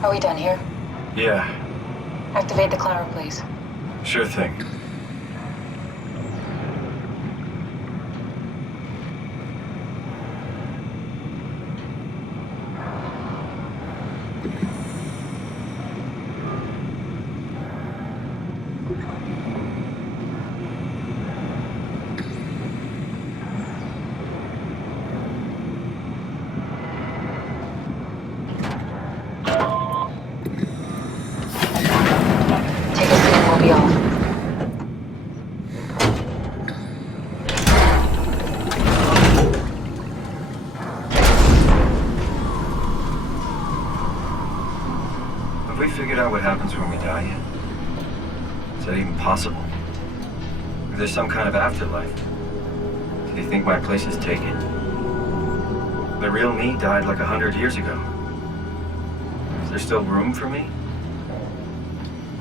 Are we done here? Yeah. Activate the climber, please. Sure thing. Take a seat and we'll be off. Have we figured out what happens when we die yet? Is that even possible? Is there some kind of afterlife? Do you think my place is taken? The real me died like 100 years ago. Is there still room for me?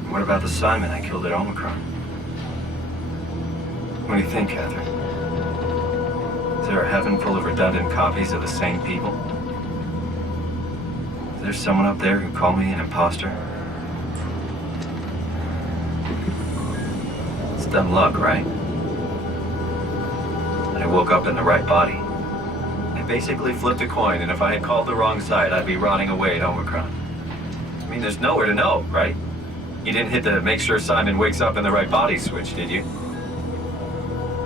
What about the Simon I killed at Omicron? What do you think, Catherine? Is there a heaven full of redundant copies of the same people? Is there someone up there who called me an imposter? It's dumb luck, right? I woke up in the right body. I basically flipped a coin, and if I had called the wrong side, I'd be rotting away at Omicron. I mean, there's nowhere to know, right? You didn't hit the make sure Simon wakes up in the right body switch, did you?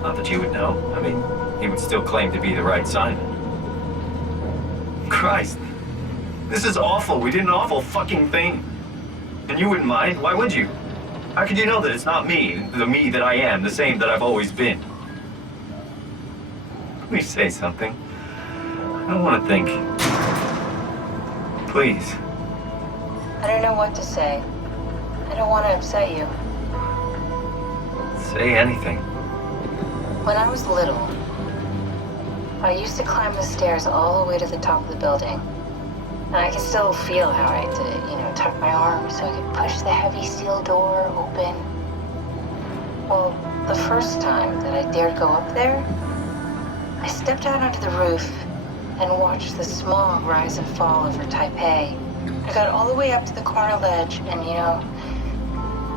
Not that you would know. I mean, he would still claim to be the right Simon. Christ. This is awful. We did an awful fucking thing. And you wouldn't mind? Why would you? How could you know that it's not me, the me that I am, the same that I've always been? Let me say something. I don't want to think. Please. I don't know what to say. I don't want to upset you. Say anything. When I was little, I used to climb the stairs all the way to the top of the building. And I can still feel how I had to, tuck my arms so I could push the heavy steel door open. Well, the first time that I dared go up there, I stepped out onto the roof and watched the smog rise and fall over Taipei. I got all the way up to the corner ledge and,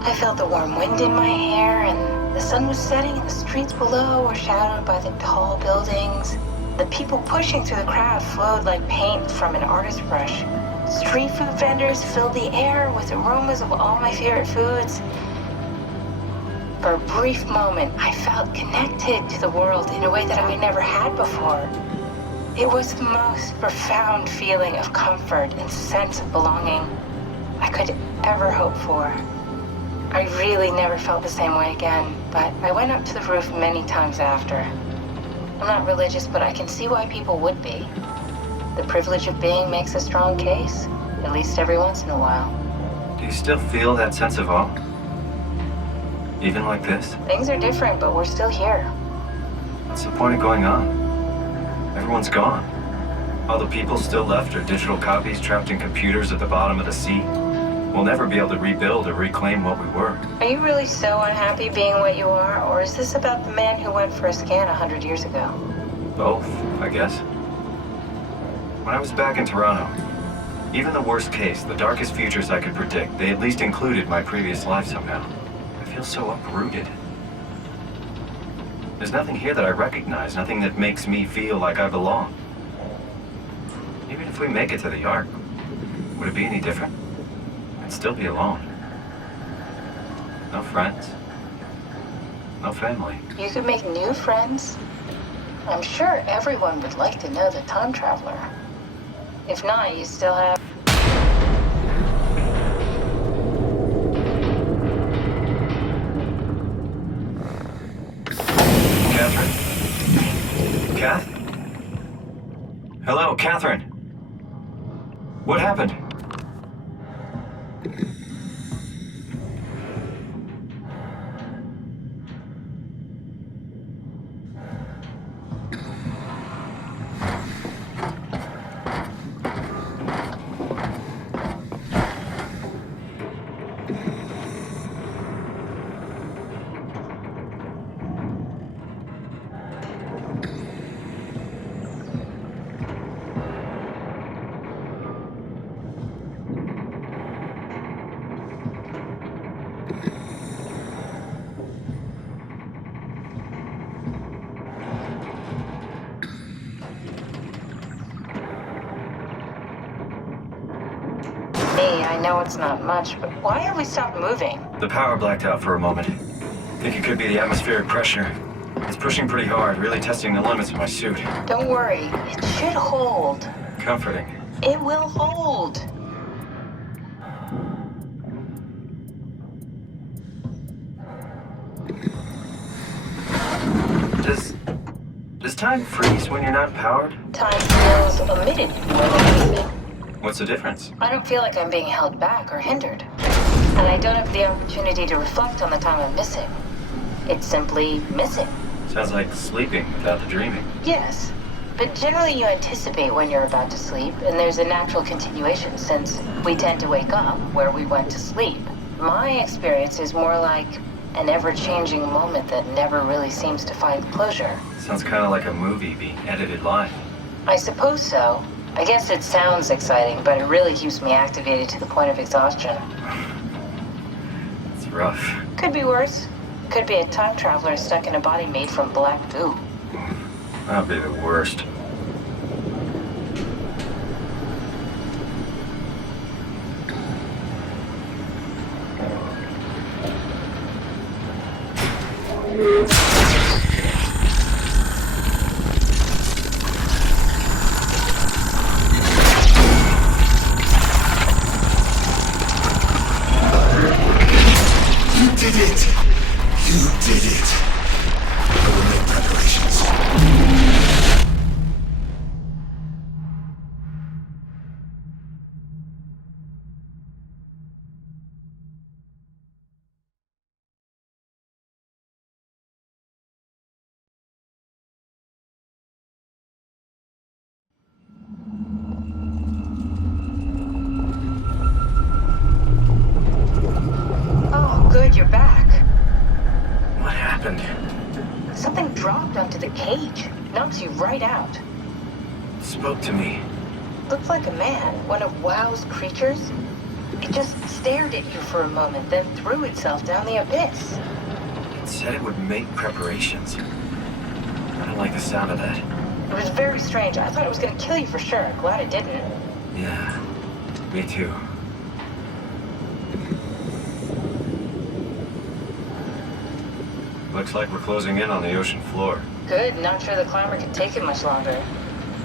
I felt the warm wind in my hair, and the sun was setting and the streets below were shadowed by the tall buildings. The people pushing through the crowd flowed like paint from an artist's brush. Street food vendors filled the air with aromas of all my favorite foods. For a brief moment, I felt connected to the world in a way that I never had before. It was the most profound feeling of comfort and sense of belonging I could ever hope for. I really never felt the same way again, but I went up to the roof many times after. I'm not religious, but I can see why people would be. The privilege of being makes a strong case, at least every once in a while. Do you still feel that sense of awe? Even like this? Things are different, but we're still here. What's the point of going on? Everyone's gone. All the people still left are digital copies trapped in computers at the bottom of the sea. We'll never be able to rebuild or reclaim what we were. Are you really so unhappy being what you are, or is this about the man who went for a scan 100 years ago? Both, I guess. When I was back in Toronto, even the worst case, the darkest futures I could predict, they at least included my previous life somehow. I feel so uprooted. There's nothing here that I recognize, nothing that makes me feel like I belong. Even if we make it to the Ark, would it be any different? I'd still be alone. No friends. No family. You could make new friends. I'm sure everyone would like to know the time traveler. If not, you still have... Catherine? Kath? Hello, Catherine. What happened? I know it's not much, but why have we stopped moving? The power blacked out for a moment. Think it could be the atmospheric pressure. It's pushing pretty hard, really testing the limits of my suit. Don't worry, it should hold. Comforting. It will hold. Does time freeze when you're not powered? Time feels omitted more than anything. What's the difference? I don't feel like I'm being held back or hindered. And I don't have the opportunity to reflect on the time I'm missing. It's simply missing. Sounds like sleeping without the dreaming. Yes, but generally you anticipate when you're about to sleep, and there's a natural continuation since we tend to wake up where we went to sleep. My experience is more like an ever-changing moment that never really seems to find closure. Sounds kind of like a movie being edited live. I suppose so. I guess it sounds exciting, but it really keeps me activated to the point of exhaustion. It's rough. Could be worse. Could be a time traveler stuck in a body made from black goo. That'd be the worst. Good, you're back. What happened? Something dropped onto the cage. Knocks you right out. Spoke to me. Looked like a man, one of WoW's creatures. It just stared at you for a moment, then threw itself down the abyss. It said it would make preparations. I don't like the sound of that. It was very strange. I thought it was gonna kill you for sure. Glad it didn't. Yeah, me too. Looks like we're closing in on the ocean floor. Good, not sure the climber can take it much longer.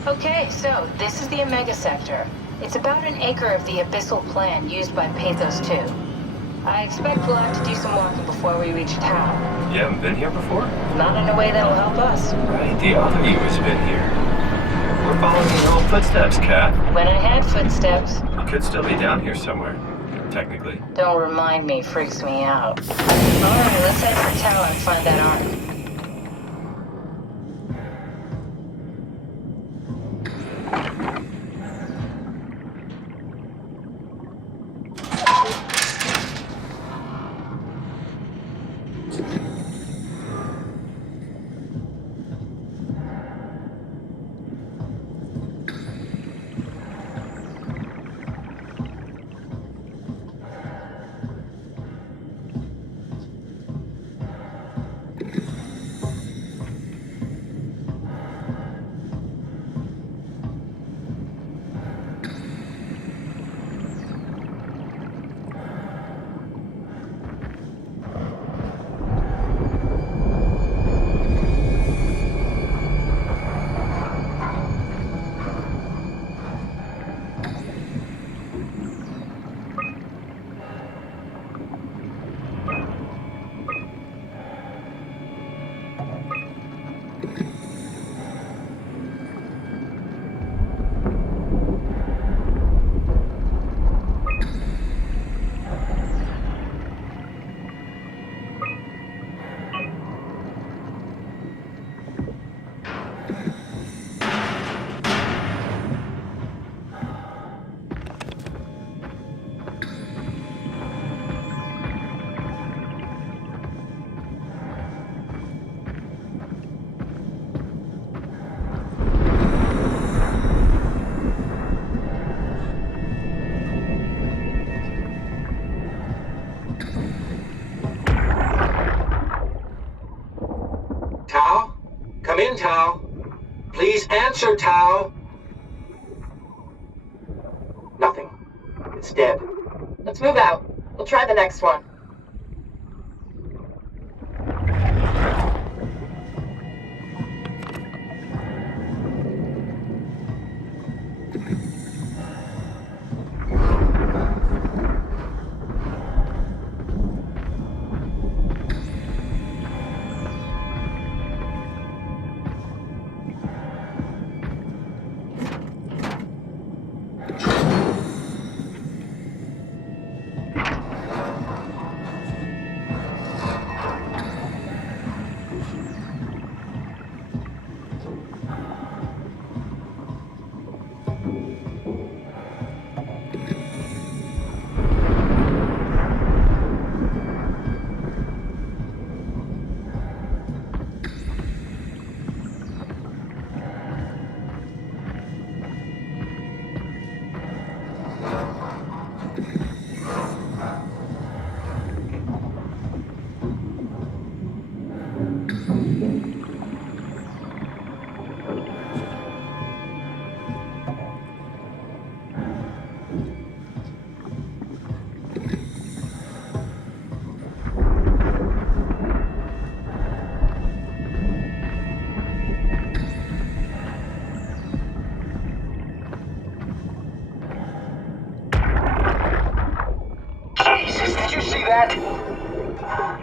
Okay, so this is the Omega Sector. It's about an acre of the abyssal plan used by Pathos 2. I expect we'll have to do some walking before we reach town. You haven't been here before? Not in a way that'll help us. Right, the other you has been here. We're following your old footsteps, Kat. When I had footsteps. You could still be down here somewhere, technically. Don't remind me, freaks me out. Alright, let's head for town and find that ark. Tao? Come in, Tao. Please answer, Tao. Nothing. It's dead. Let's move out. We'll try the next one.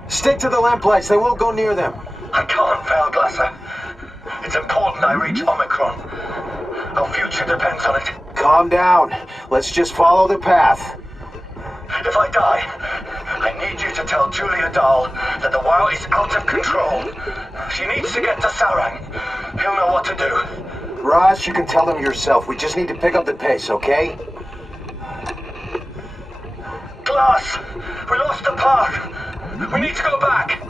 Stick to the lamplights, they won't go near them. I can't, Valglasser. It's important I reach Omicron. Our future depends on it. Calm down. Let's just follow the path. If I die, I need you to tell Julia Dahl that the WoW is out of control. She needs to get to Sarang. He'll know what to do. Ross, you can tell them yourself. We just need to pick up the pace, okay? Glass! We lost the path! We need to go back!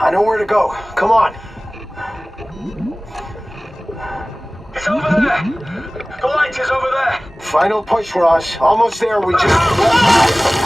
I know where to go. Come on. It's over there! The light is over there! Final push, Ross. Almost there. We just...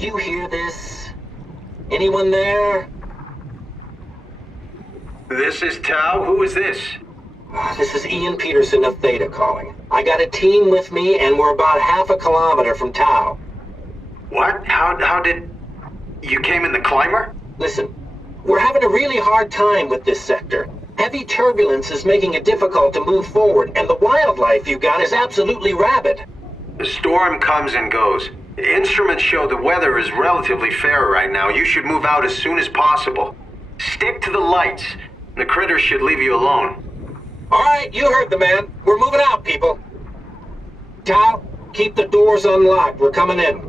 you hear this? Anyone there? This is Tau. Who is this? This is Ian Peterson of Theta calling. I got a team with me, and we're about half a kilometer from Tau. What? How did... You came in the climber? Listen, we're having a really hard time with this sector. Heavy turbulence is making it difficult to move forward, and the wildlife you got is absolutely rabid. The storm comes and goes. Instruments show the weather is relatively fair right now. You should move out as soon as possible. Stick to the lights. The critters should leave you alone. All right, you heard the man. We're moving out, people. Tau, keep the doors unlocked. We're coming in.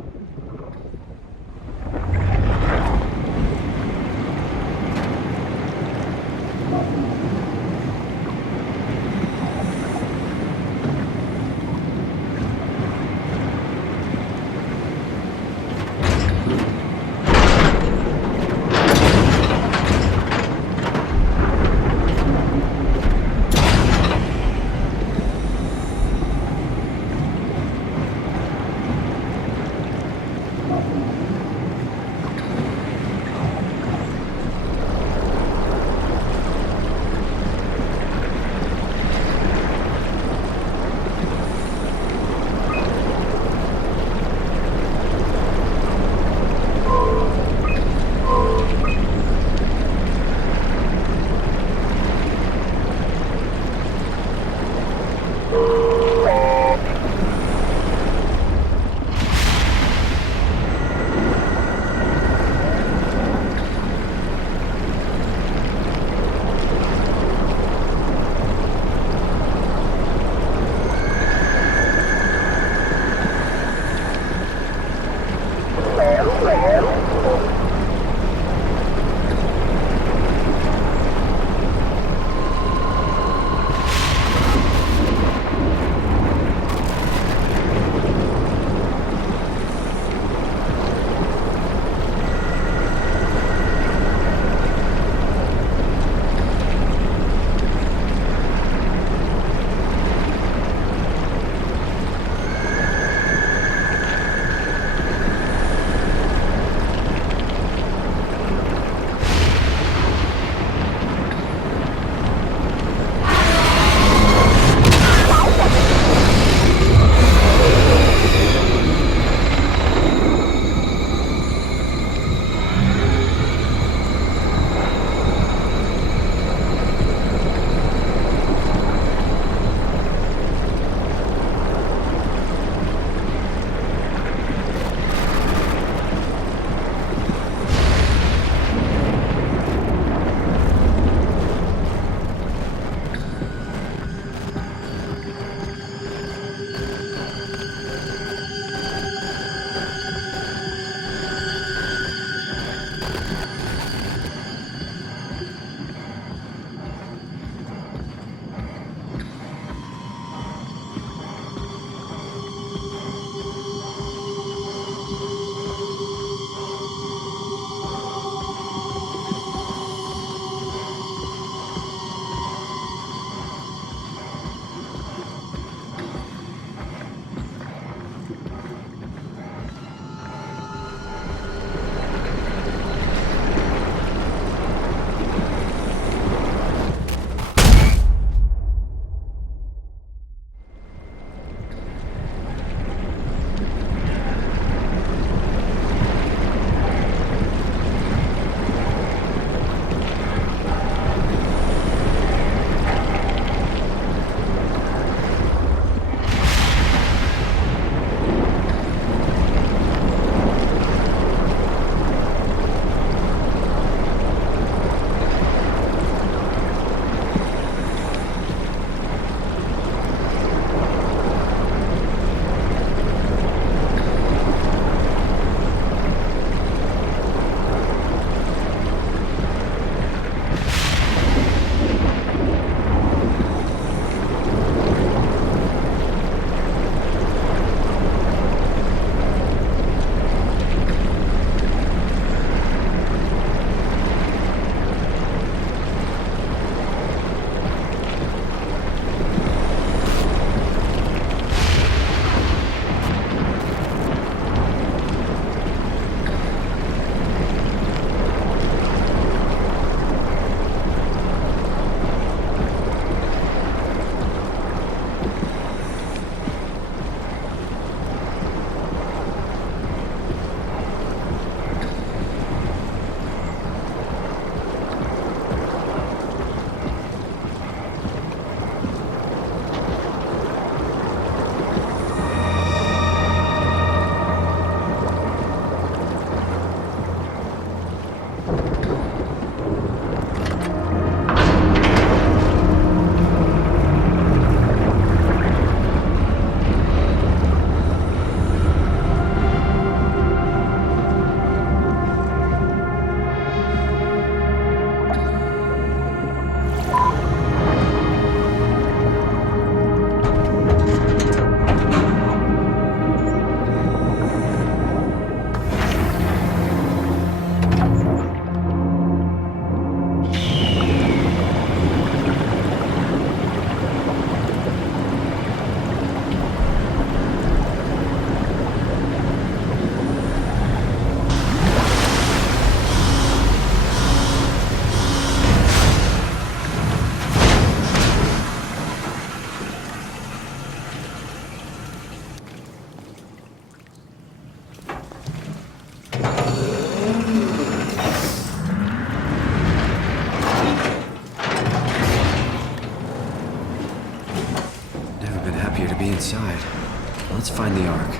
find the Ark.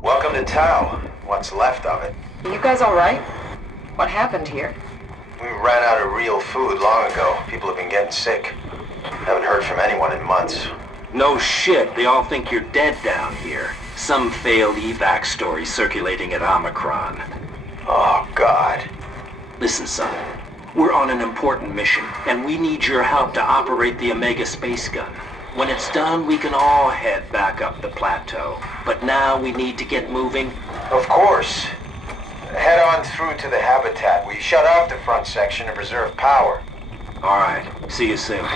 Welcome to Tau. What's left of it. You guys alright? What happened here? We ran out of real food long ago. People have been getting sick. Haven't heard from anyone in months. No shit, they all think you're dead down here. Some failed evac story circulating at Omicron. Oh, God. Listen, son. We're on an important mission, and we need your help to operate the Omega space gun. When it's done, we can all head back up the plateau. But now we need to get moving. Of course. Head on through to the habitat. We shut off the front section to preserve power. All right, see you soon.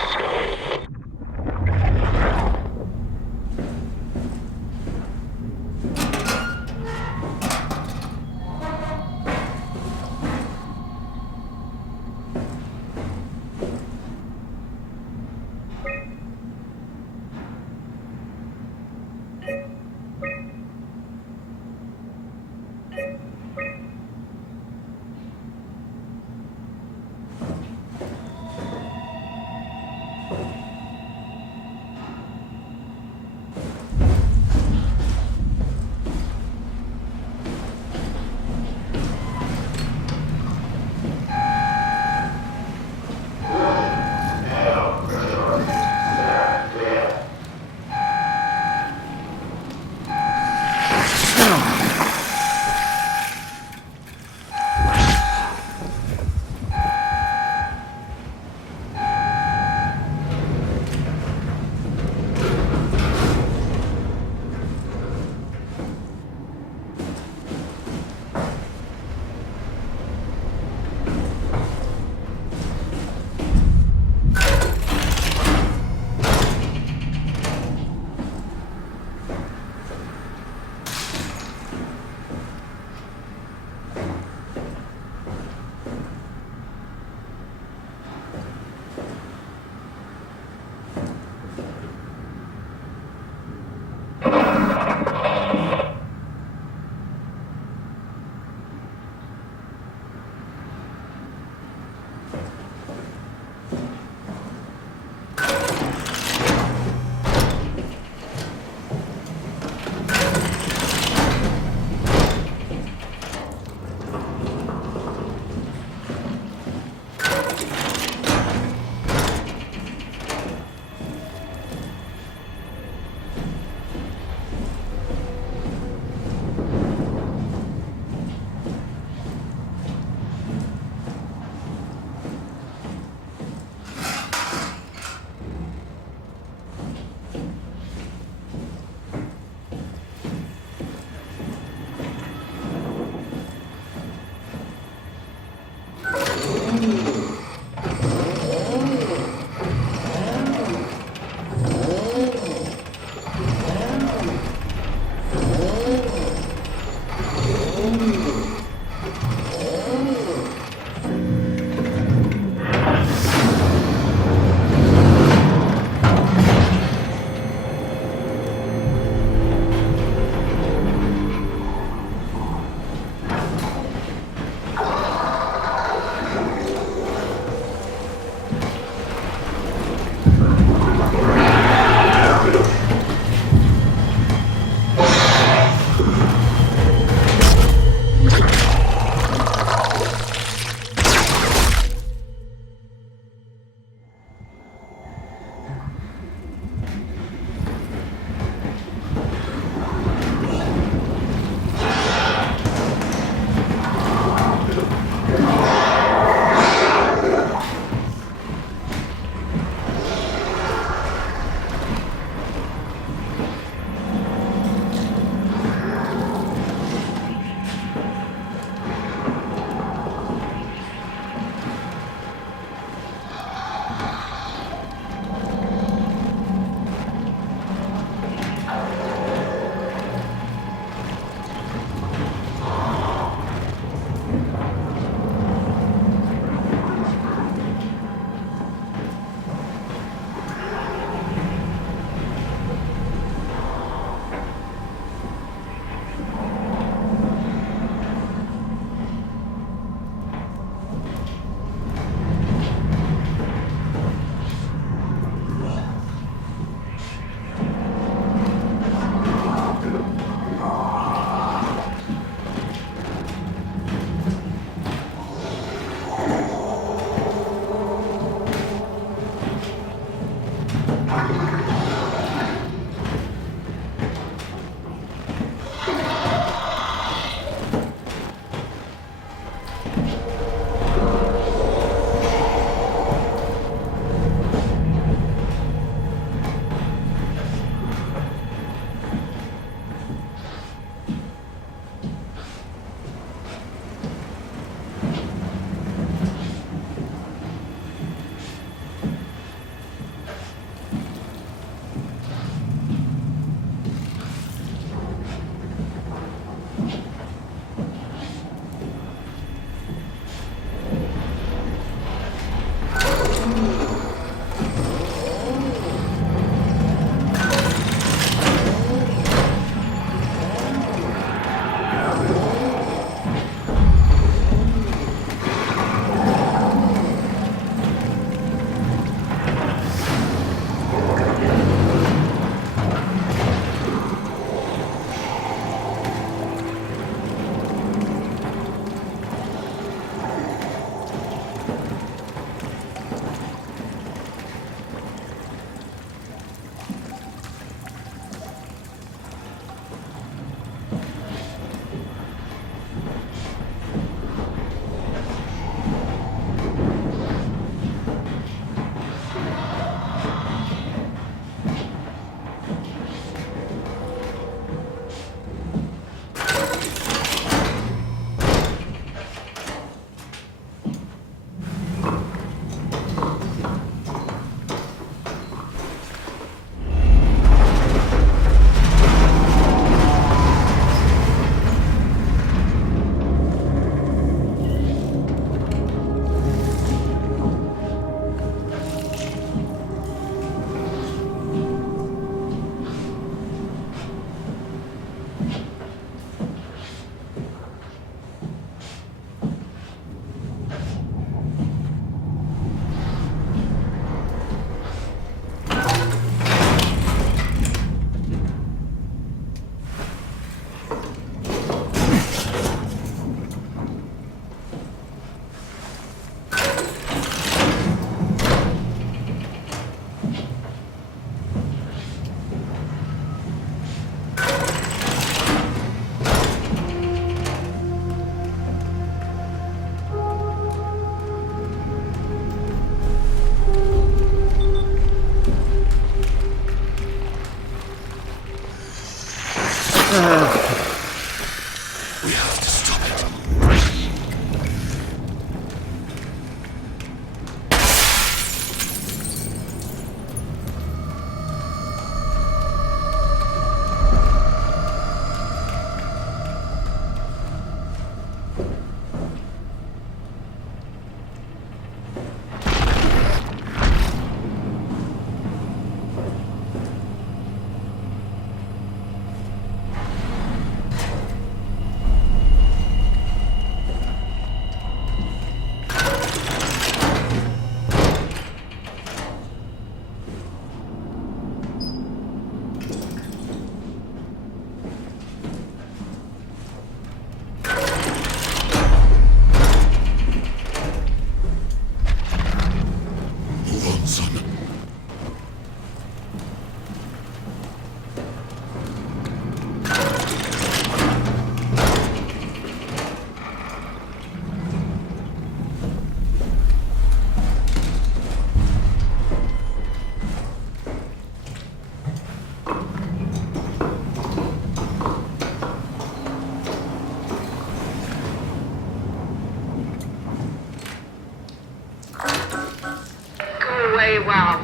Wow.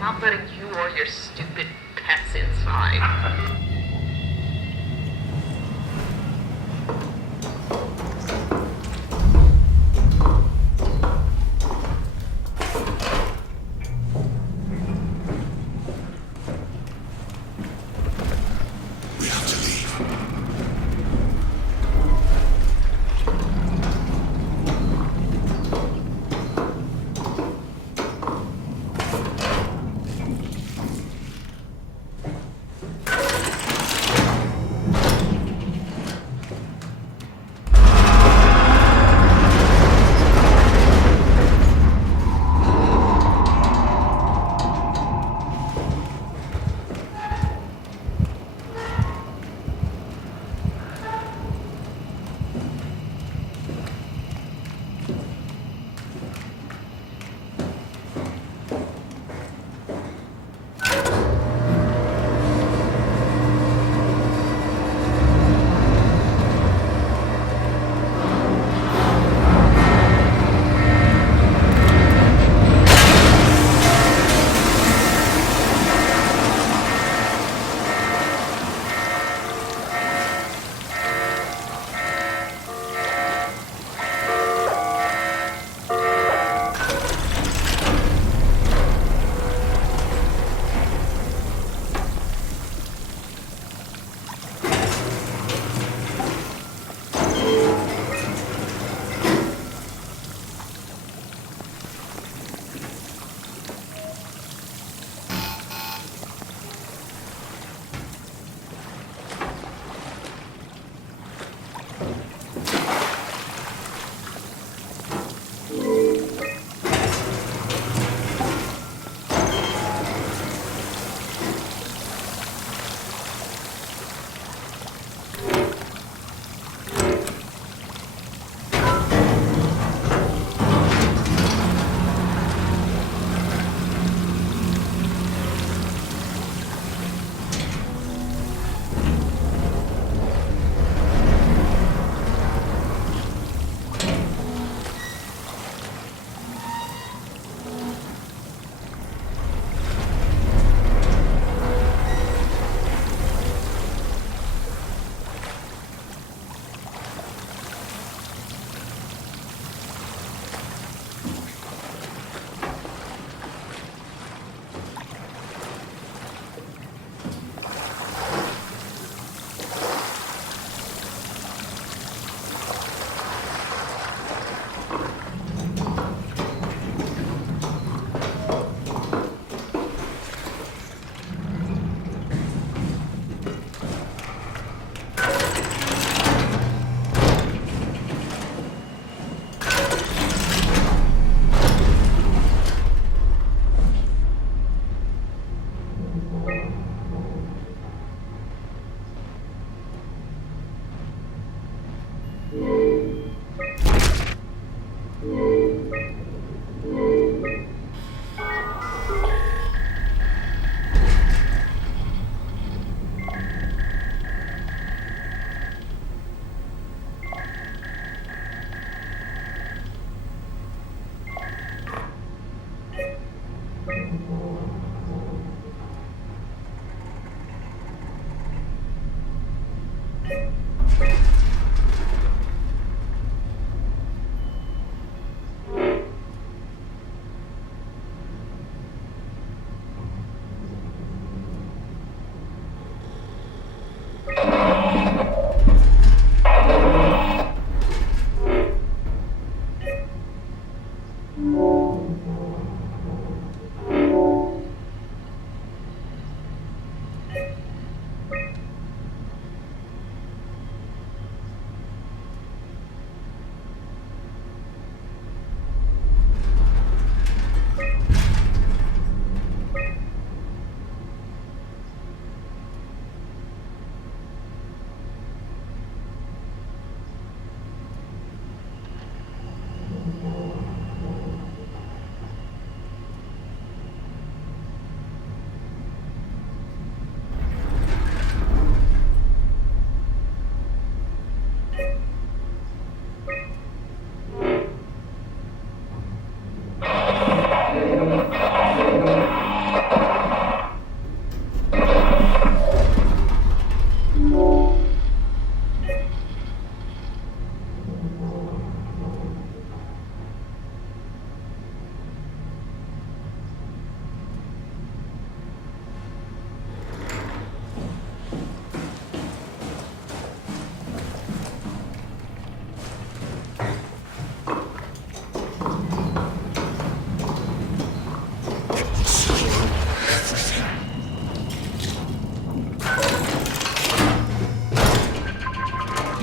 Not letting you or your stupid pets inside.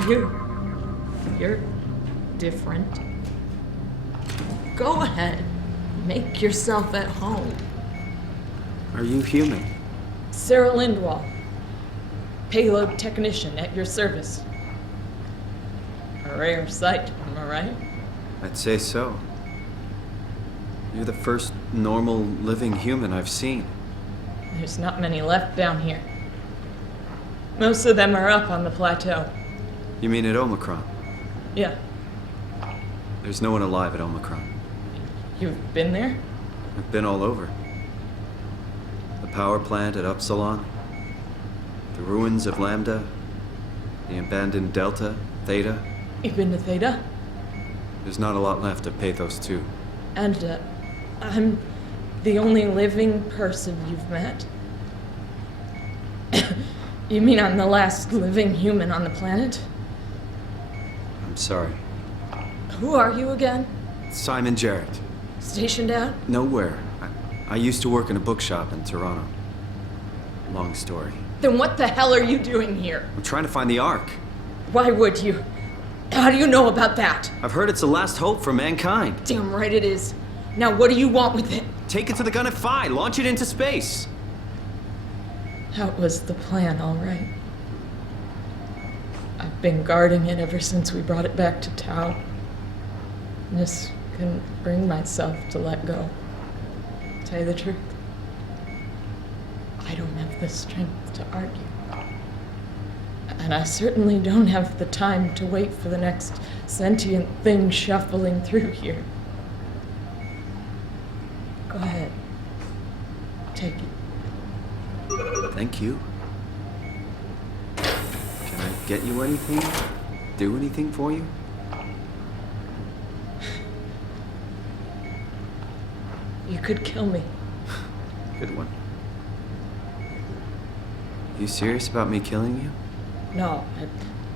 You're different. Go ahead. Make yourself at home. Are you human? Sarah Lindwall, payload technician at your service. A rare sight, am I right? I'd say so. You're the first normal living human I've seen. There's not many left down here. Most of them are up on the plateau. You mean at Omicron? Yeah. There's no one alive at Omicron. You've been there? I've been all over. The power plant at Upsilon, the ruins of Lambda, the abandoned Delta, Theta. You've been to Theta? There's not a lot left of Pathos 2. And, I'm the only living person you've met? You mean I'm the last living human on the planet? I'm sorry. Who are you again? Simon Jarrett. Stationed out? Nowhere. I used to work in a bookshop in Toronto. Long story. Then what the hell are you doing here? I'm trying to find the Ark. Why would you? How do you know about that? I've heard it's the last hope for mankind. Damn right it is. Now what do you want with it? Take it to the Gun at Phi. Launch it into space. That was the plan, all right. I've been guarding it ever since we brought it back to Tau. Just couldn't bring myself to let go. Tell you the truth, I don't have the strength to argue. And I certainly don't have the time to wait for the next sentient thing shuffling through here. Go ahead. Take it. Thank you. Can I get you anything? Do anything for you? You could kill me. Good one. You serious about me killing you? No, I'd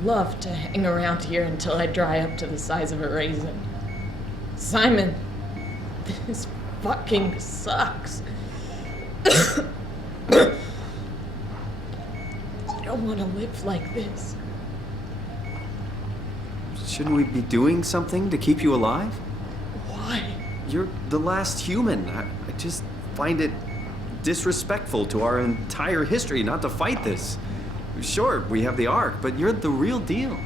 love to hang around here until I dry up to the size of a raisin. Simon, this fucking sucks. I don't want to live like this. Shouldn't we be doing something to keep you alive? Why? You're the last human. I just find it disrespectful to our entire history not to fight this. Sure, we have the Ark, but you're the real deal.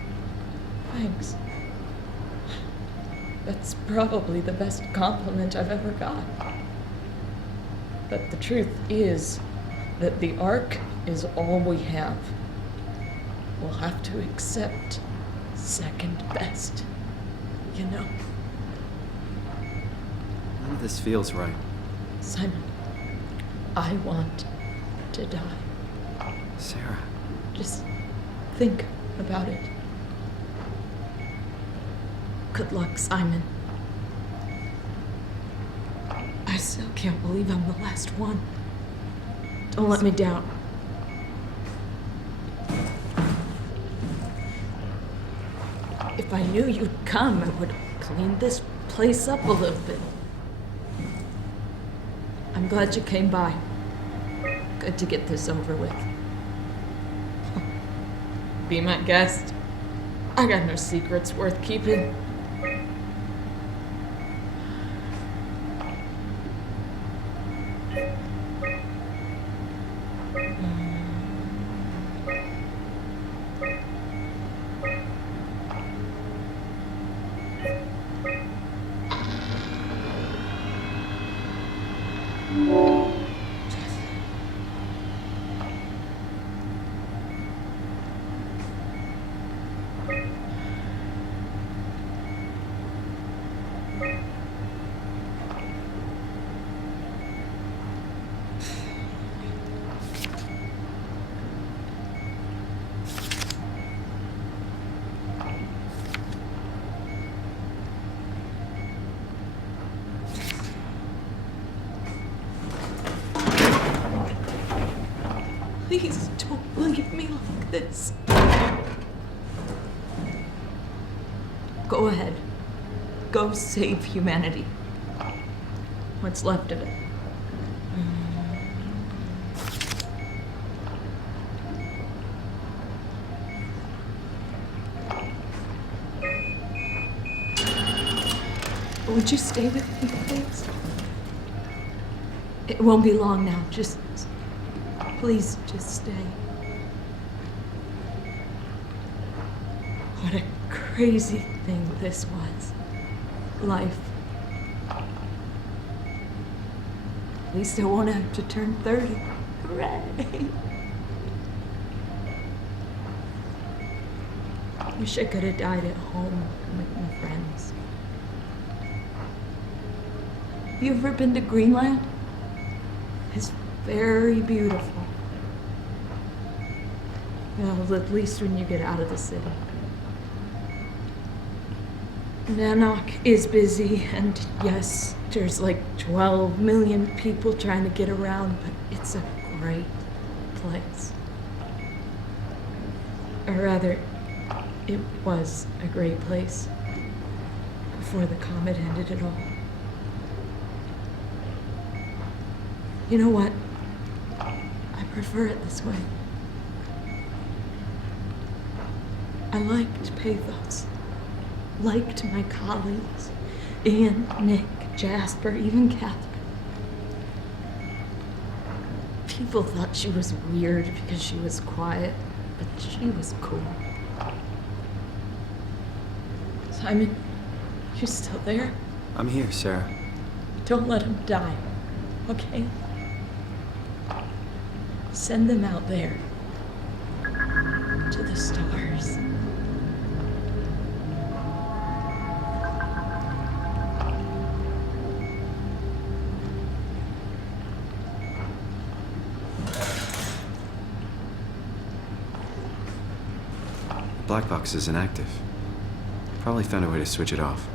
Thanks. That's probably the best compliment I've ever got. But the truth is that the Ark is all we have. We'll have to accept second best, you know? None of this feels right. Simon, I want to die. Sarah. Just think about it. Good luck, Simon. I still can't believe I'm the last one. Don't let me down. If I knew you'd come, I would have cleaned this place up a little bit. I'm glad you came by. Good to get this over with. Be my guest. I got no secrets worth keeping. Please don't leave me like this. Go ahead. Go save humanity. What's left of it. Would you stay with me, please? It won't be long now. Please, just stay. What a crazy thing this was. Life. At least I won't have to turn 30. Hooray! Wish I could have died at home with my friends. Have you ever been to Greenland? It's very beautiful. Well, at least when you get out of the city. Nanook is busy, and yes, there's like 12 million people trying to get around, but it's a great place. Or rather, it was a great place before the comet ended it all. You know what? I prefer it this way. I liked pathos. Liked my colleagues. Ian, Nick, Jasper, even Catherine. People thought she was weird because she was quiet, but she was cool. Simon, you still there? I'm here, Sarah. Don't let him die, okay? Send them out there. To the stars. The black box is inactive. Probably found a way to switch it off.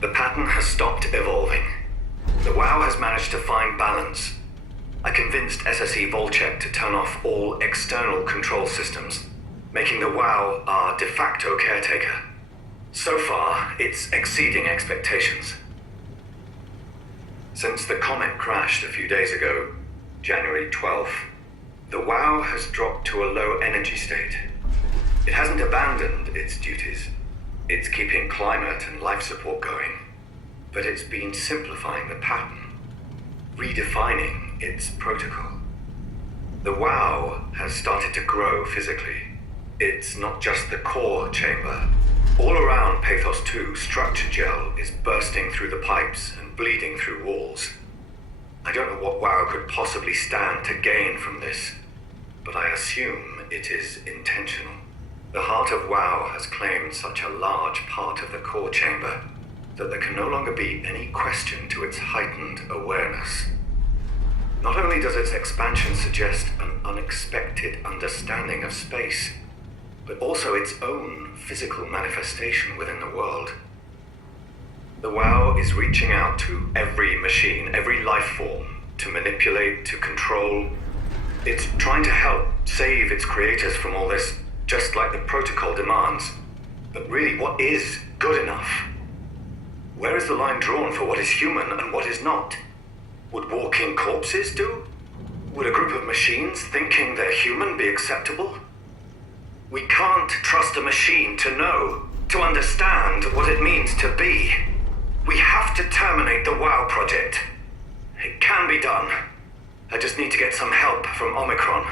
The pattern has stopped evolving. The WoW has managed to find balance. I convinced SSE Volcheck to turn off all external control systems, making the WoW our de facto caretaker. So far, it's exceeding expectations. Since the comet crashed a few days ago, January 12th, The WOW has dropped to a low energy state. It hasn't abandoned its duties. It's keeping climate and life support going. But it's been simplifying the pattern, redefining its protocol. The WOW has started to grow physically. It's not just the core chamber. All around Pathos 2, structure gel is bursting through the pipes and bleeding through walls. I don't know what WOW could possibly stand to gain from this, but I assume it is intentional. The heart of WOW has claimed such a large part of the core chamber that there can no longer be any question to its heightened awareness. Not only does its expansion suggest an unexpected understanding of space, but also its own physical manifestation within the world. The WOW is reaching out to every machine, every life form, to manipulate, to control. It's trying to help save its creators from all this, just like the protocol demands. But really, what is good enough? Where is the line drawn for what is human and what is not? Would walking corpses do? Would a group of machines thinking they're human be acceptable? We can't trust a machine to know, to understand what it means to be. We have to terminate the WOW project. It can be done. I just need to get some help from Omicron.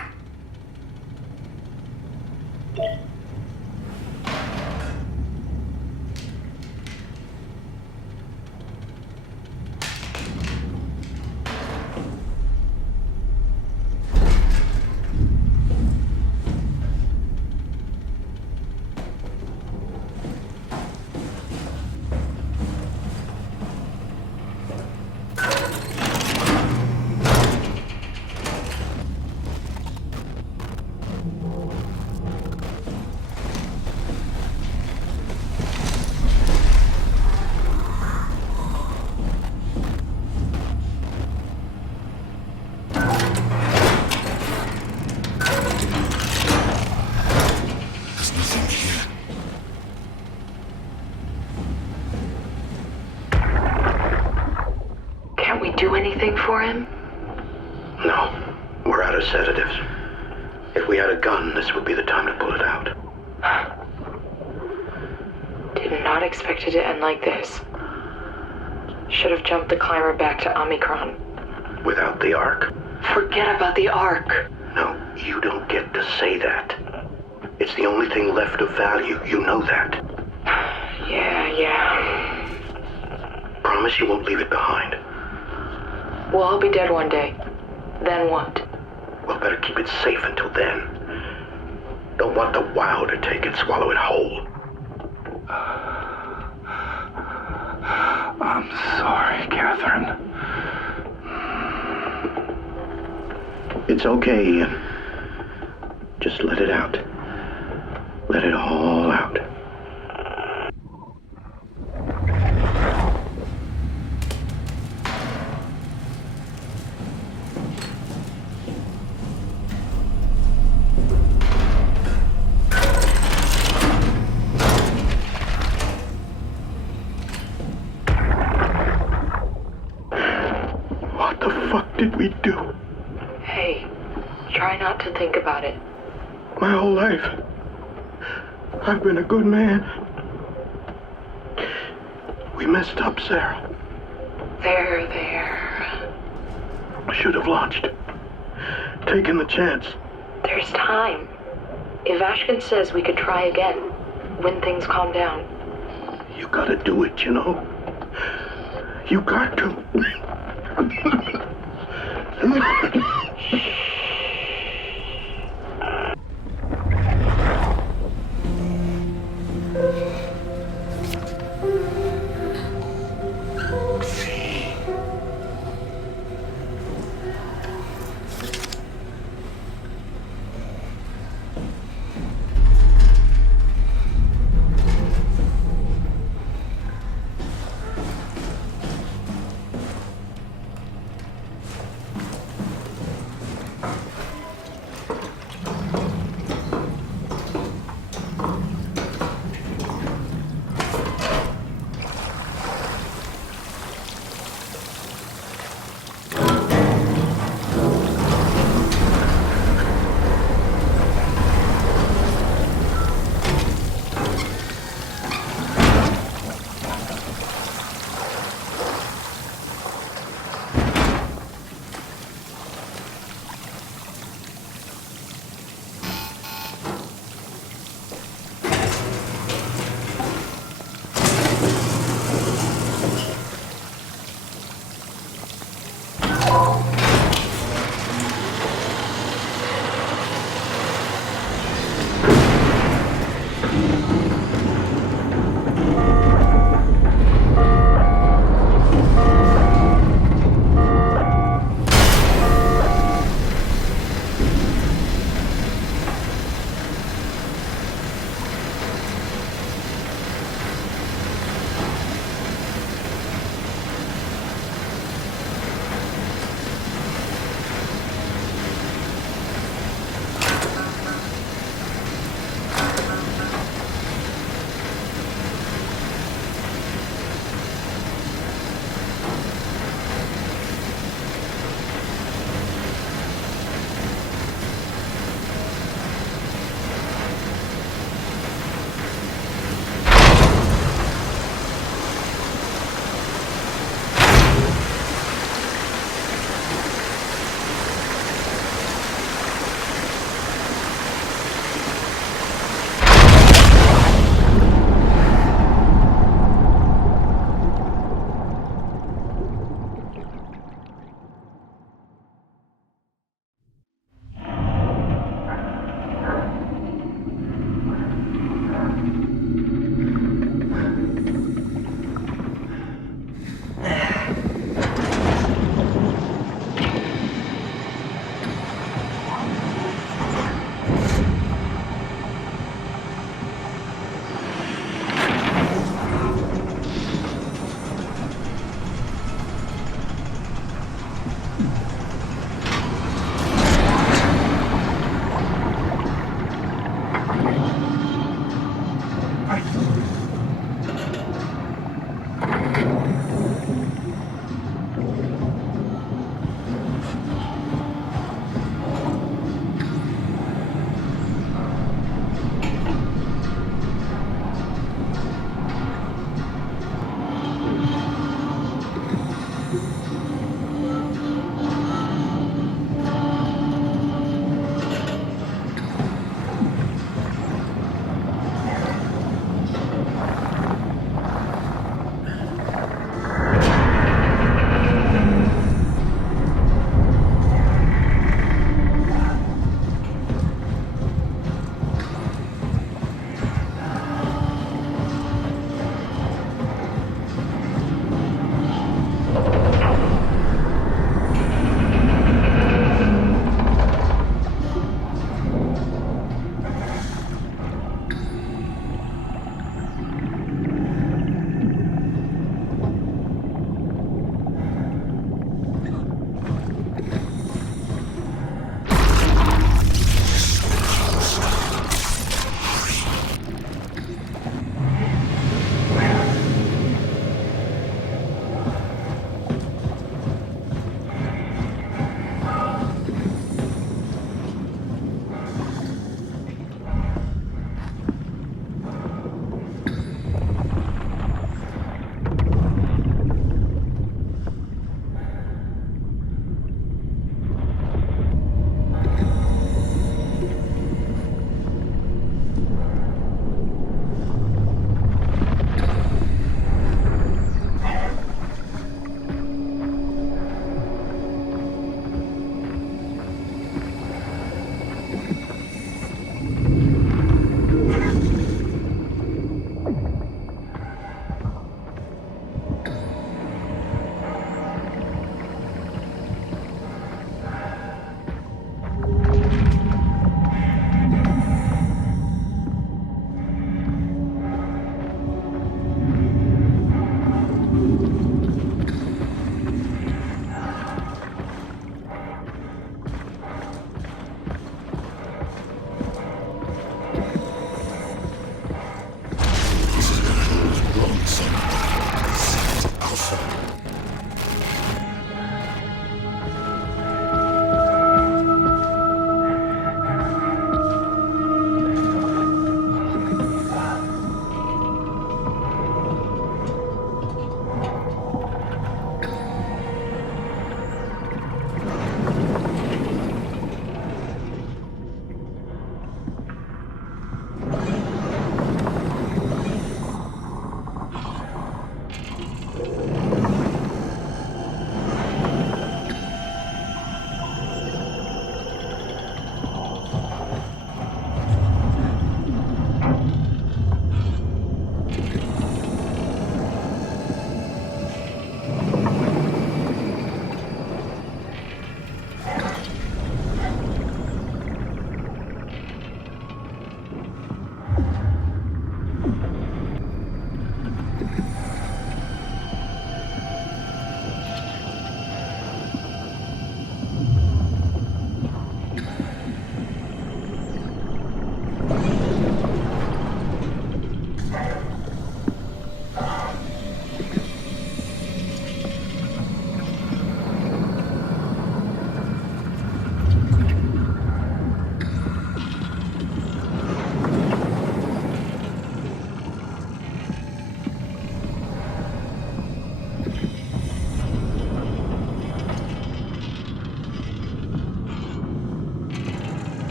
Do anything for him? No, we're out of sedatives. If we had a gun, this would be the time to pull it out. Did not expect it to end like this. Should have jumped the climber back to Omicron. Without the Ark? Forget about the Ark. No, you don't get to say that. It's the only thing left of value, you know that. Yeah. Promise you won't leave it behind. Well, I'll be dead one day. Then what? We'll better keep it safe until then. Don't want the WOW to take it, swallow it whole. I'm sorry, Catherine. It's okay, Ian. Just let it out. Let it all out. What the fuck did we do? Hey, try not to think about it. My whole life, I've been a good man. We messed up, Sarah. There. Should have launched. Taken the chance. There's time. If Ashkin says we could try again, when things calm down. You gotta do it, you know? You got to.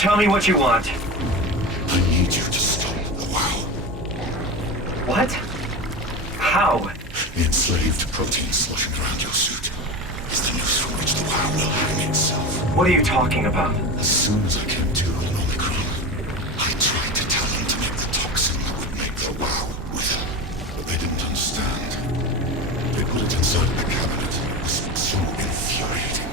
Tell me what you want. I need you to stop the WoW. What? How? The enslaved protein sloshing around your suit is the noose from which the WoW will hang itself. What are you talking about? As soon as I came to on Omicron, I tried to tell them to make the toxin that would make the WoW wither, but they didn't understand. They put it inside the cabinet. It was so infuriating.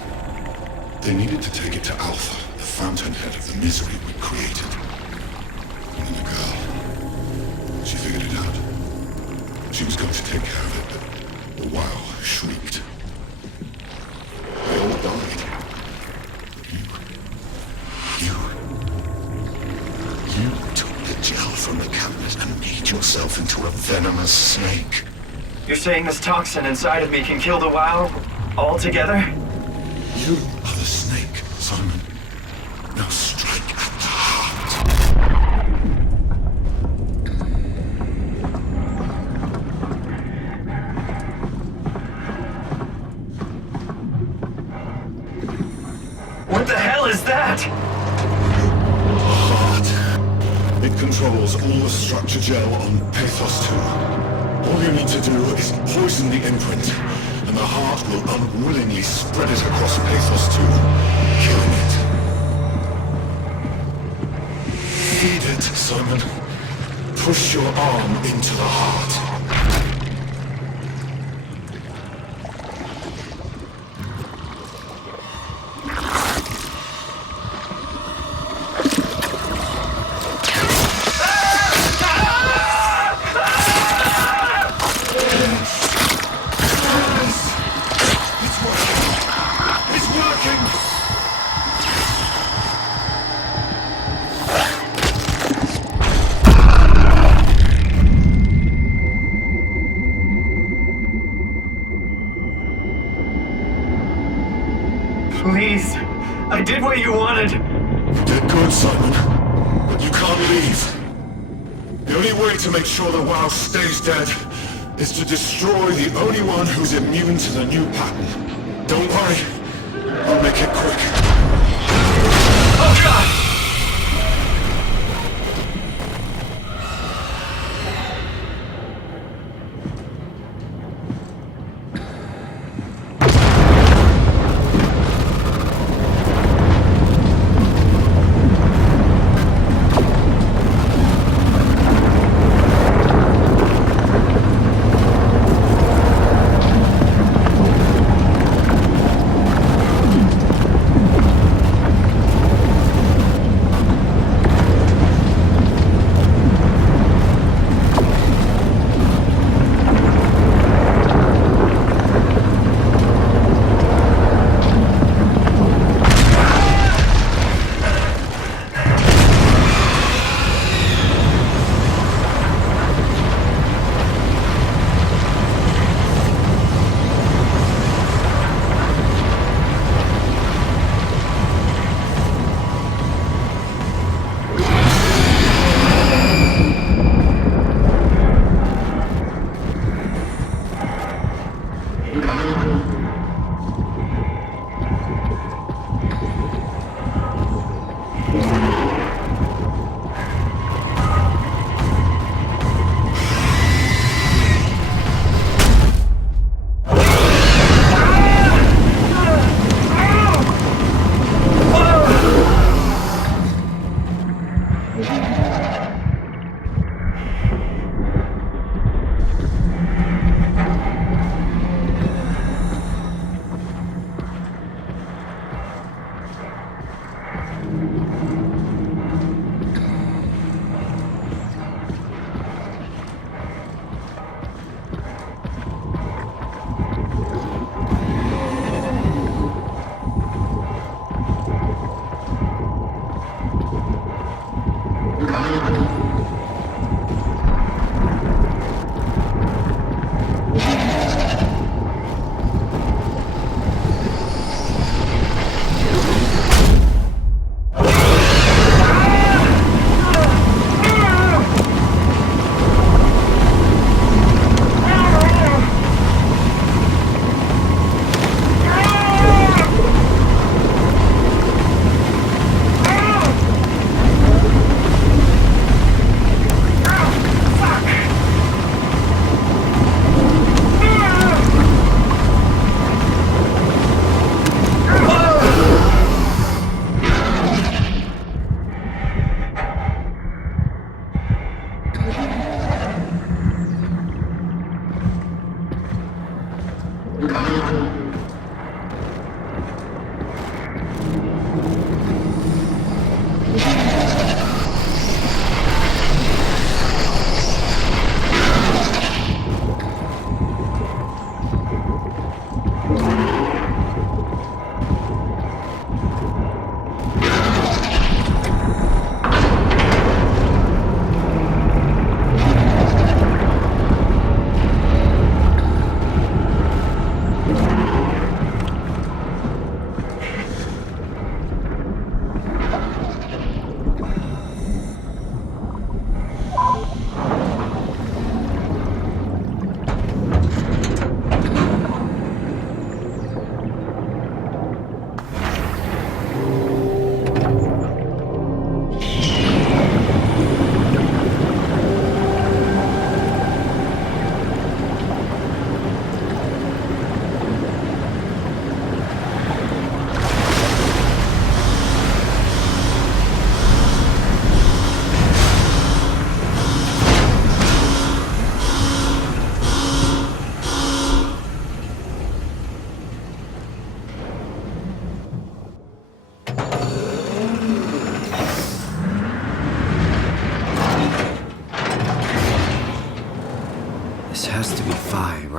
They needed to take it to Alpha, the fountainhead of the misery we created. And then a girl. She figured it out. She was going to take care of it, but the WoW shrieked. They all died. You took the gel from the cabinet and made yourself into a venomous snake. You're saying this toxin inside of me can kill the WoW altogether? You are the snake, Simon. Now strike at the heart. What the hell is that? Heart. It controls all the structure gel on Pathos 2. All you need to do is poison the imprint, and the heart will unwillingly spread it across Pathos 2, killing it. Feed it, Simon. Push your arm into the heart. Please. I did what you wanted. You did good, Simon. But you can't leave. The only way to make sure the WoW stays dead is to destroy the only one who's immune to the new pattern. Don't worry. I'll make it quick. Oh, God!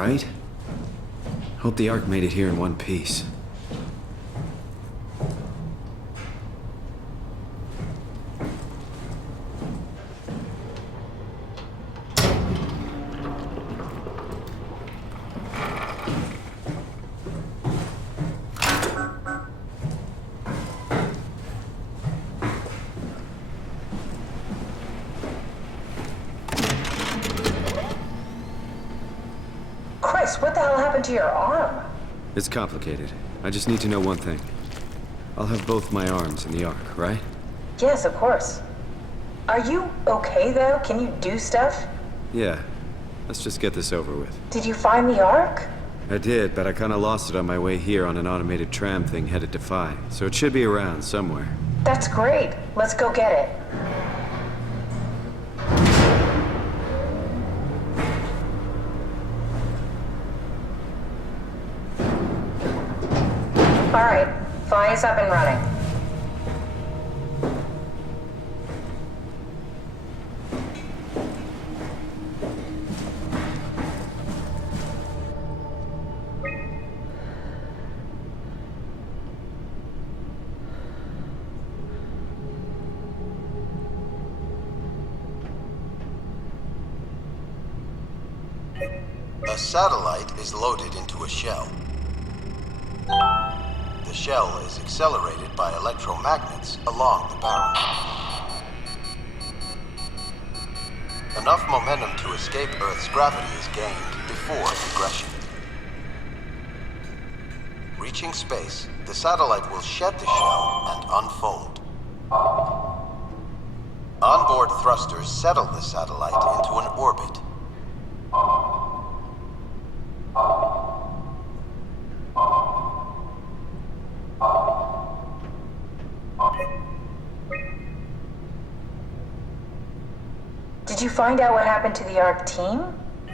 right? Hope the Ark made it here in one piece. Chris, what the hell happened to your arm? It's complicated. I just need to know one thing. I'll have both my arms in the Ark, right? Yes, of course. Are you okay, though? Can you do stuff? Yeah. Let's just get this over with. Did you find the Ark? I did, but I kinda lost it on my way here on an automated tram thing headed to Phi. So it should be around somewhere. That's great. Let's go get it. All right, Phi is up and running. A satellite is loaded into a shell. The shell is accelerated by electromagnets along the barrel. Enough momentum to escape Earth's gravity is gained before regression. Reaching space, the satellite will shed the shell and unfold. Onboard thrusters settle the satellite into an orbit. Did you find out what happened to the Ark team?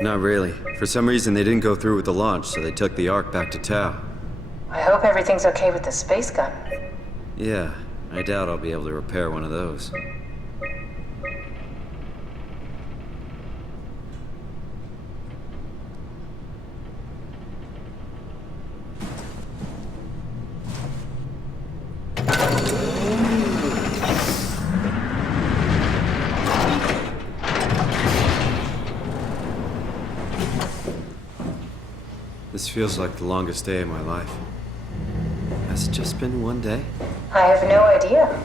Not really. For some reason, they didn't go through with the launch, so they took the Ark back to Tau. I hope everything's okay with the space gun. Yeah, I doubt I'll be able to repair one of those. This feels like the longest day of my life. Has it just been one day? I have no idea.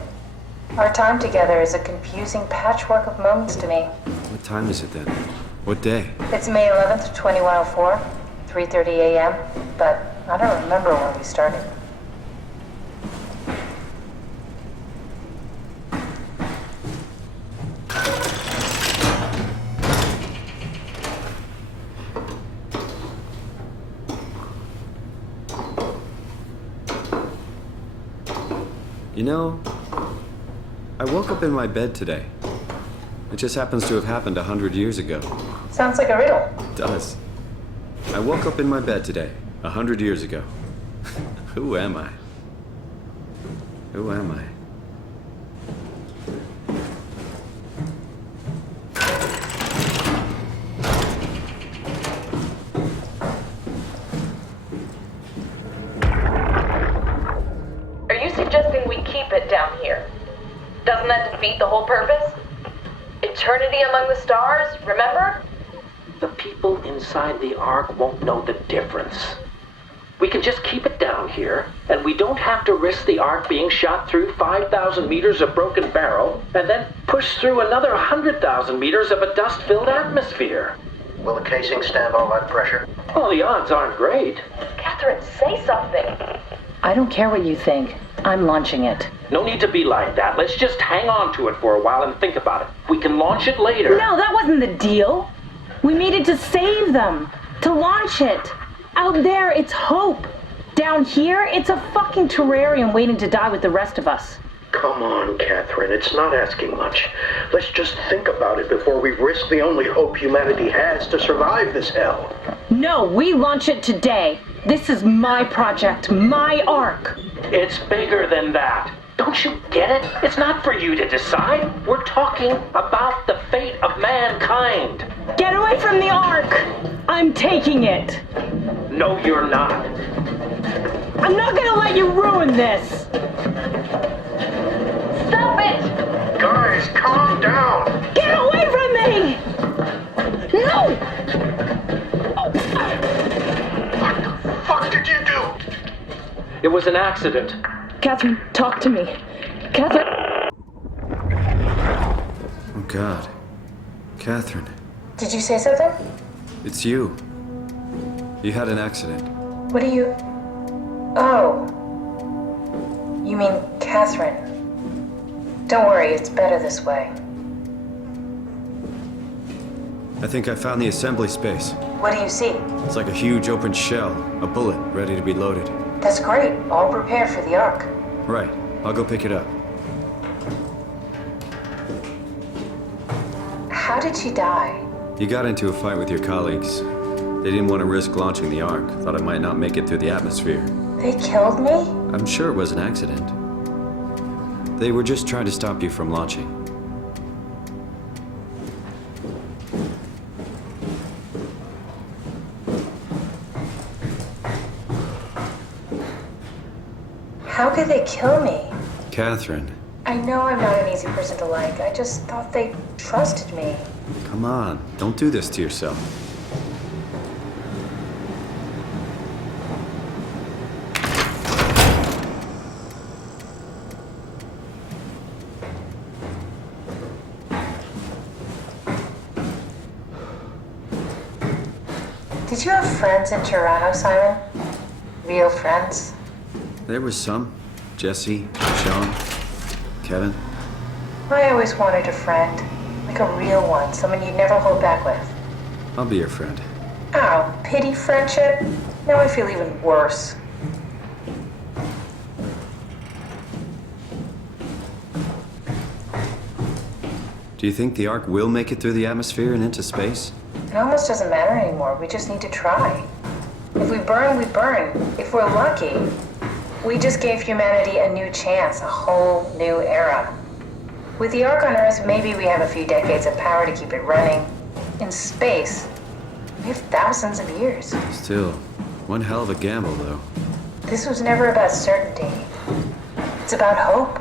Our time together is a confusing patchwork of moments to me. What time is it then? What day? It's May 11th, 2104, 3:30 a.m., but I don't remember when we started. You know, I woke up in my bed today. It just happens to have happened 100 years ago. Sounds like a riddle. It does. I woke up in my bed today, 100 years ago. Who am I? Who am I? Suggesting we keep it down here. Doesn't that defeat the whole purpose? Eternity among the stars, remember? The people inside the Ark won't know the difference. We can just keep it down here, and we don't have to risk the Ark being shot through 5,000 meters of broken barrel, and then push through another 100,000 meters of a dust-filled atmosphere. Will the casing stand all that pressure? Well, the odds aren't great. Catherine, say something. I don't care what you think. I'm launching it. No need to be like that. Let's just hang on to it for a while and think about it. We can launch it later. No, that wasn't the deal. We made it to save them. To launch it. Out there, it's hope. Down here, it's a fucking terrarium waiting to die with the rest of us. Come on, Catherine. It's not asking much. Let's just think about it before we risk the only hope humanity has to survive this hell. No, we launch it today. This is my project, my Ark. It's bigger than that. Don't you get it? It's not for you to decide. We're talking about the fate of mankind. Get away from the Ark! I'm taking it. No, you're not. I'm not gonna let you ruin this. Stop it! Guys, calm down. Get away from me! No! What the fuck did you do? It was an accident. Catherine, talk to me. Catherine. Oh, God. Catherine, Did you say something? it's you. You had an accident. What do you... Oh. You mean Catherine. Don't worry, it's better this way. I think I found the assembly space. What do you see? It's like a huge open shell, a bullet ready to be loaded. That's great. All prepared for the Ark. Right. I'll go pick it up. How did she die? You got into a fight with your colleagues. They didn't want to risk launching the Ark. Thought I might not make it through the atmosphere. They killed me? I'm sure it was an accident. They were just trying to stop you from launching. How could they kill me? Catherine, I know I'm not an easy person to like. I just thought they trusted me. come on. Don't do this to yourself. Did you have friends in Toronto, Simon? Real friends? There was some. Jesse, Sean, Kevin. I always wanted a friend. Like a real one. Someone you'd never hold back with. I'll be your friend. Oh, pity friendship? Now I feel even worse. Do you think the Ark will make it through the atmosphere and into space? It almost doesn't matter anymore. We just need to try. If we burn, we burn. If we're lucky, we just gave humanity a new chance, a whole new era. With the Ark on Earth, maybe we have a few decades of power to keep it running. In space, we have thousands of years. Still, one hell of a gamble, though. This was never about certainty. It's about hope.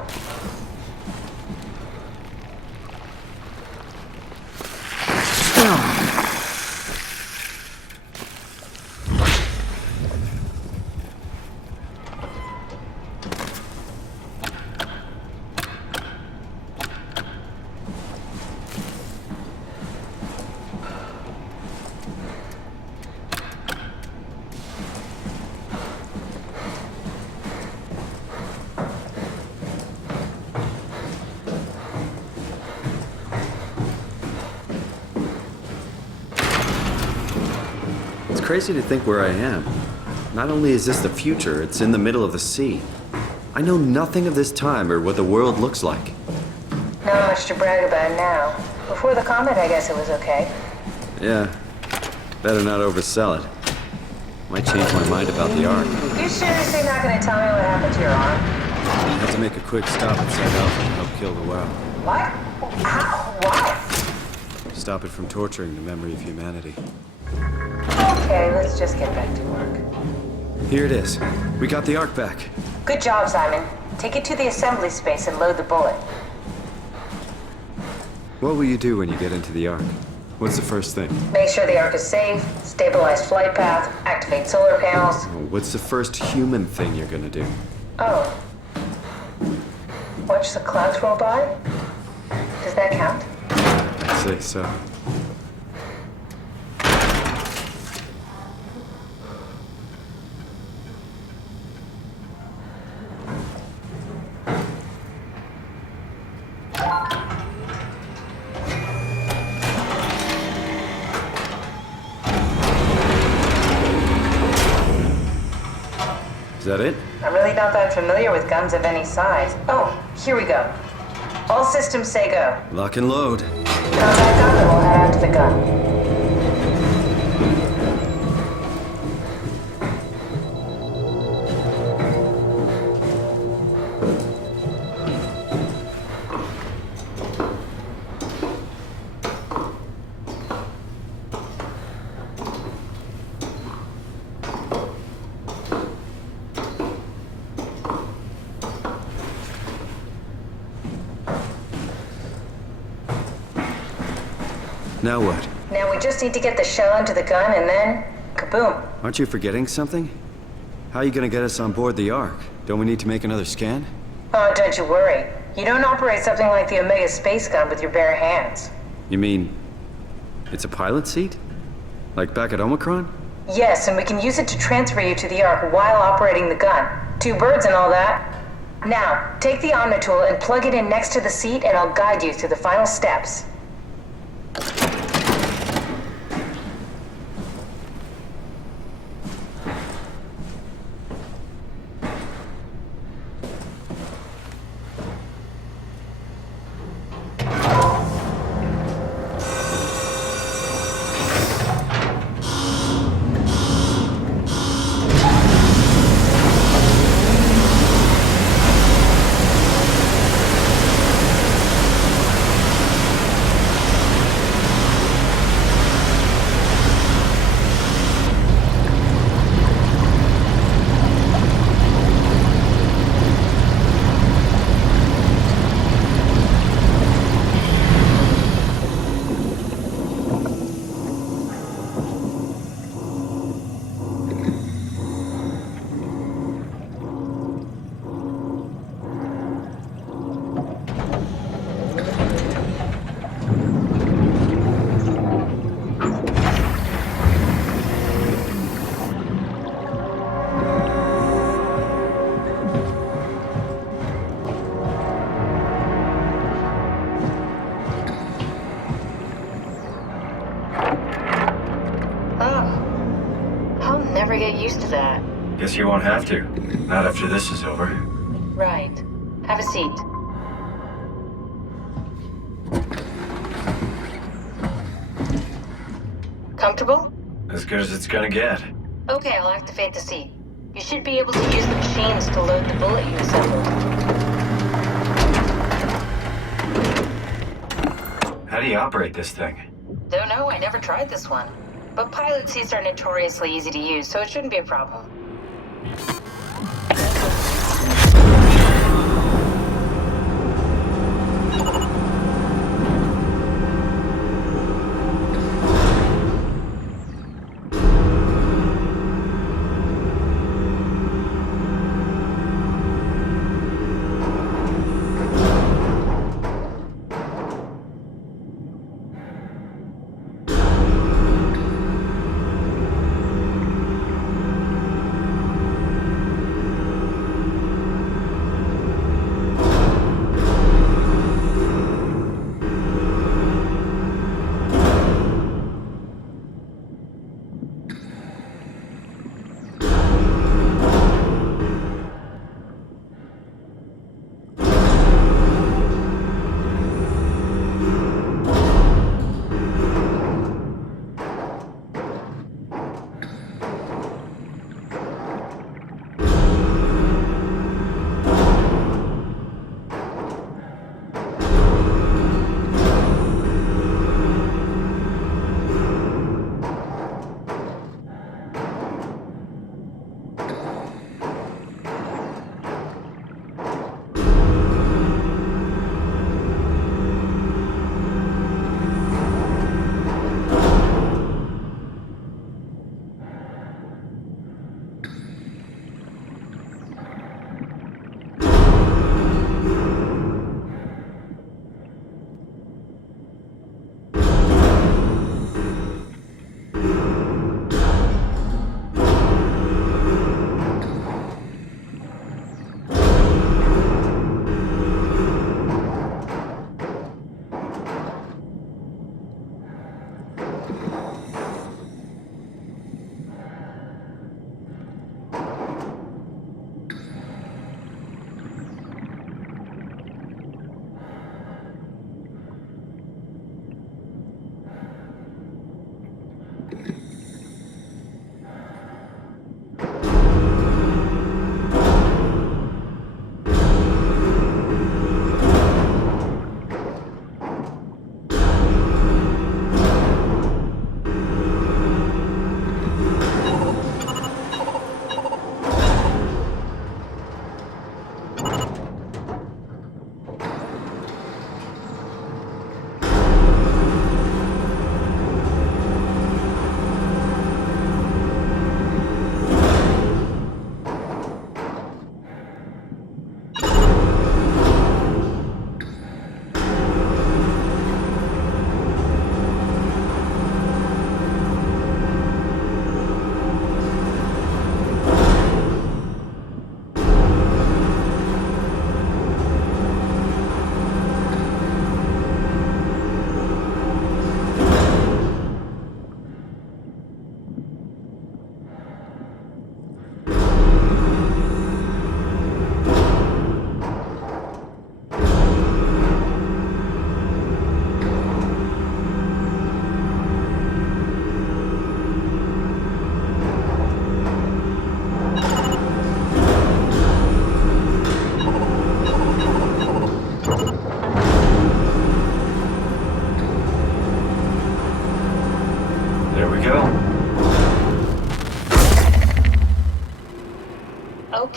It's crazy to think where I am. Not only is this the future, it's in the middle of the sea. I know nothing of this time or what the world looks like. Not much to brag about now. Before the comet, I guess it was okay. Yeah, better not oversell it. Might change my mind about the Ark. You seriously not gonna tell me what happened to your arm? I had to make a quick stop at Site Alpha to help kill the WoW. What? How? Why? Stop it from torturing the memory of humanity. Okay, let's just get back to work. Here it is. We got the Ark back. Good job, Simon. Take it to the assembly space and load the bullet. What will you do when you get into the Ark? What's the first thing? Make sure the Ark is safe, stabilize flight path, activate solar panels. Oh, what's the first human thing you're gonna do? Oh. Watch the clouds roll by? Does that count? I'd say so. Is that it? I'm really not that familiar with guns of any size. Oh, here we go. All systems say go. Lock and load. Contact up and we'll head out to the gun. Now what? Now we just need to get the shell into the gun and then, kaboom. Aren't you forgetting something? How are you gonna get us on board the Ark? Don't we need to make another scan? Oh, don't you worry. You don't operate something like the Omega space gun with your bare hands. You mean, it's a pilot seat? Like back at Omicron? Yes, and we can use it to transfer you to the Ark while operating the gun. 2 birds and all that. Now, take the Omnitool and plug it in next to the seat and I'll guide you through the final steps. Get used to that. Guess you won't have to. Not after this is over. Right. Have a seat. Comfortable? As good as it's gonna get. Okay, I'll activate the seat. You should be able to use the machines to load the bullet you assembled. How do you operate this thing? Don't know, I never tried this one. But pilot seats are notoriously easy to use, so it shouldn't be a problem.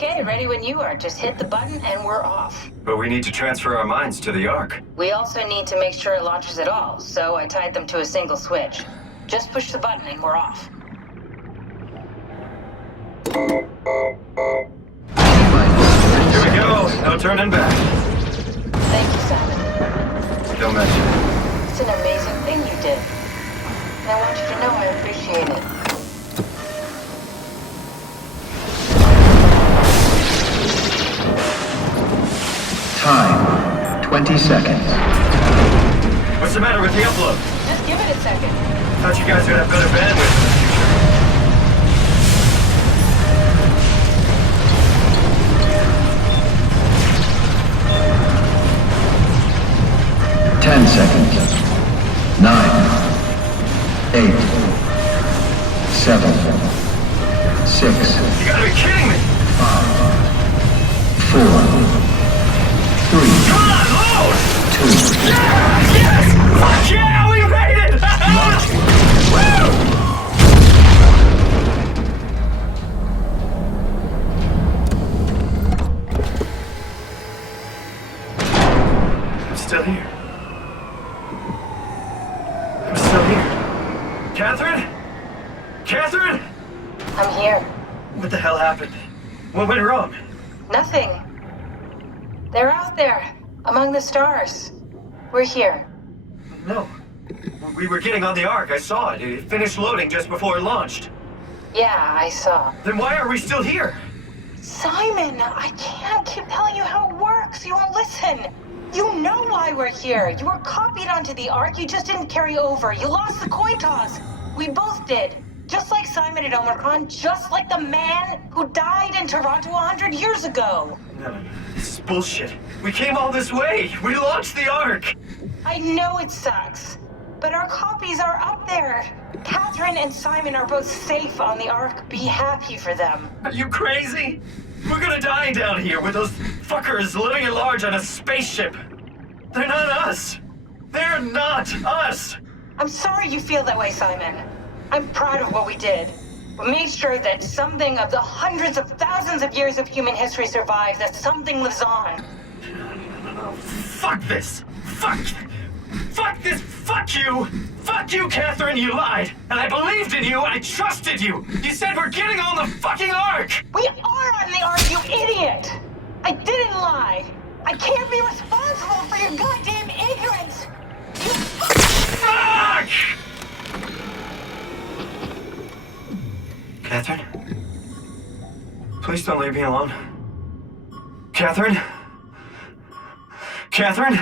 Okay, ready when you are. Just hit the button and we're off. But we need to transfer our minds to the Ark. We also need to make sure it launches at all, so I tied them to a single switch. Just push the button and we're off. Here we go. No turning back. Thank you, Simon. Don't mention it. It's an amazing thing you did. And I want you to know I appreciate it. Time, 20 seconds. What's the matter with the upload? Just give it a second. Thought you guys would have better bandwidth. 10 seconds. 9, 8, 7, 6. You gotta be kidding me! 5, 4, 3. Come on, load! 2. Yes! Fuck yeah, we made it! Woo! I'm still here. I'm still here. Catherine? Catherine? I'm here. What the hell happened? What went wrong? Nothing. They're out there, among the stars. We're here. No. We were getting on the Ark. I saw it. It finished loading just before it launched. Yeah, I saw. Then why are we still here? Simon, I can't keep telling you how it works. You won't listen. You know why we're here. You were copied onto the Ark. You just didn't carry over. You lost the coin toss. We both did. Just like Simon at Omicron, just like the man who died in Toronto 100 years ago. No, this is bullshit. We came all this way. We launched the Ark. I know it sucks, but our copies are up there. Catherine and Simon are both safe on the Ark. Be happy for them. Are you crazy? We're gonna die down here with those fuckers living at large on a spaceship. They're not us. They're not us. I'm sorry you feel that way, Simon. I'm proud of what we did. We made sure that something of the hundreds of thousands of years of human history survives, that something lives on. Fuck this. Fuck this. Fuck you. Fuck you, Catherine. You lied. And I believed in you. I trusted you. You said we're getting on the fucking Ark. We are on the Ark, you idiot. I didn't lie. I can't be responsible for your goddamn ignorance. You fuck! Catherine? Please don't leave me alone. Catherine? Catherine?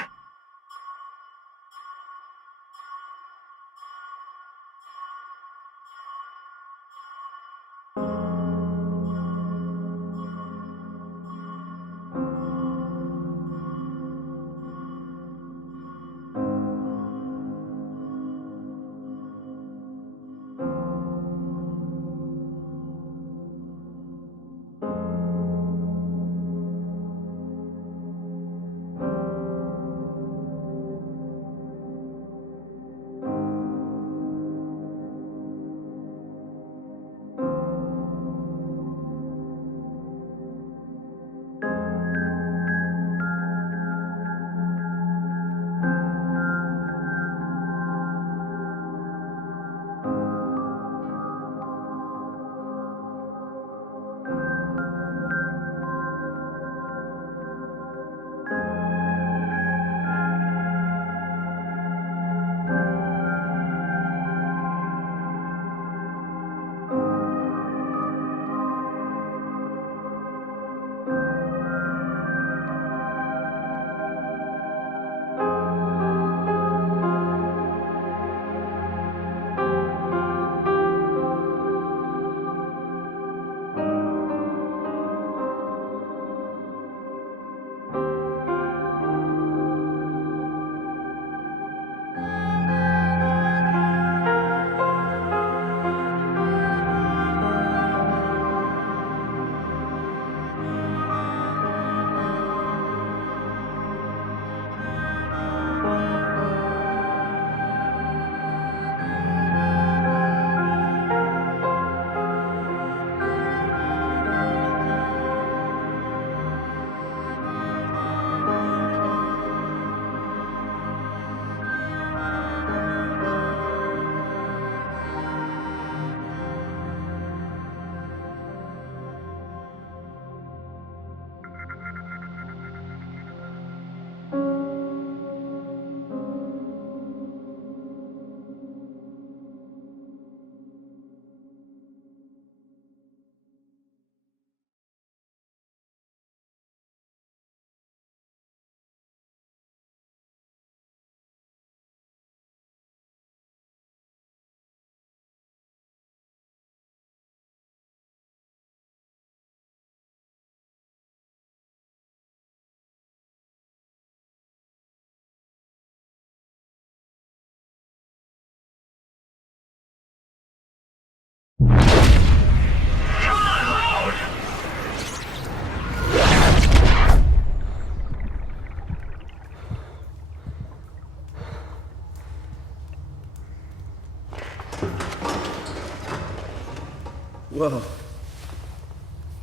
Whoa.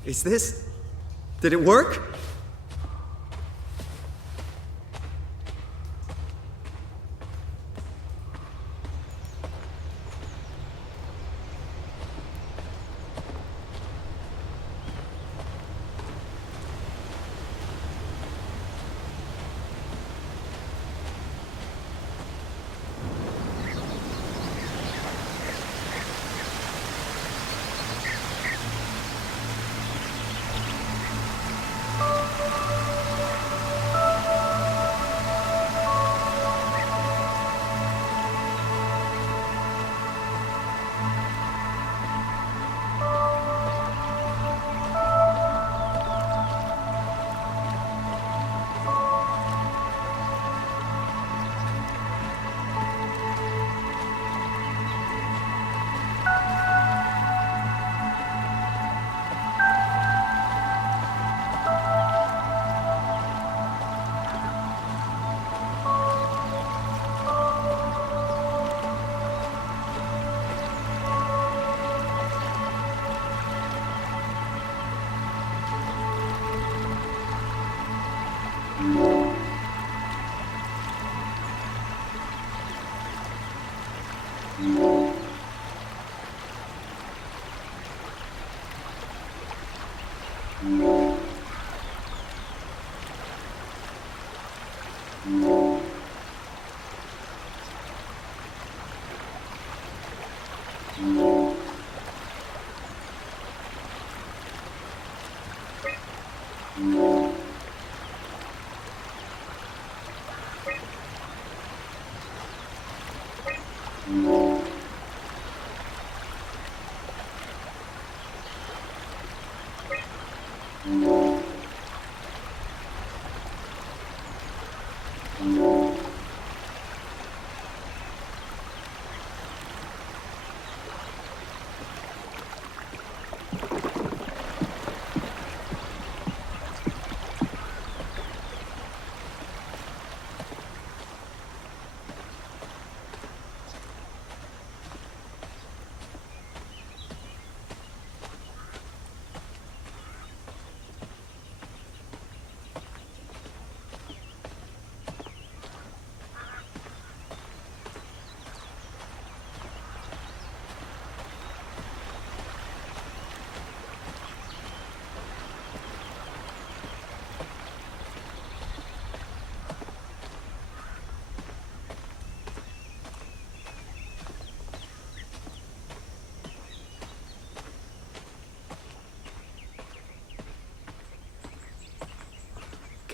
Is this... Did it work?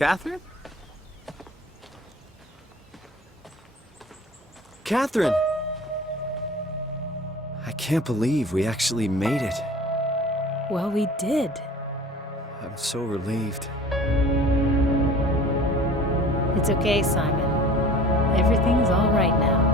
Catherine? Catherine! I can't believe we actually made it. Well, we did. I'm so relieved. It's okay, Simon. Everything's all right now.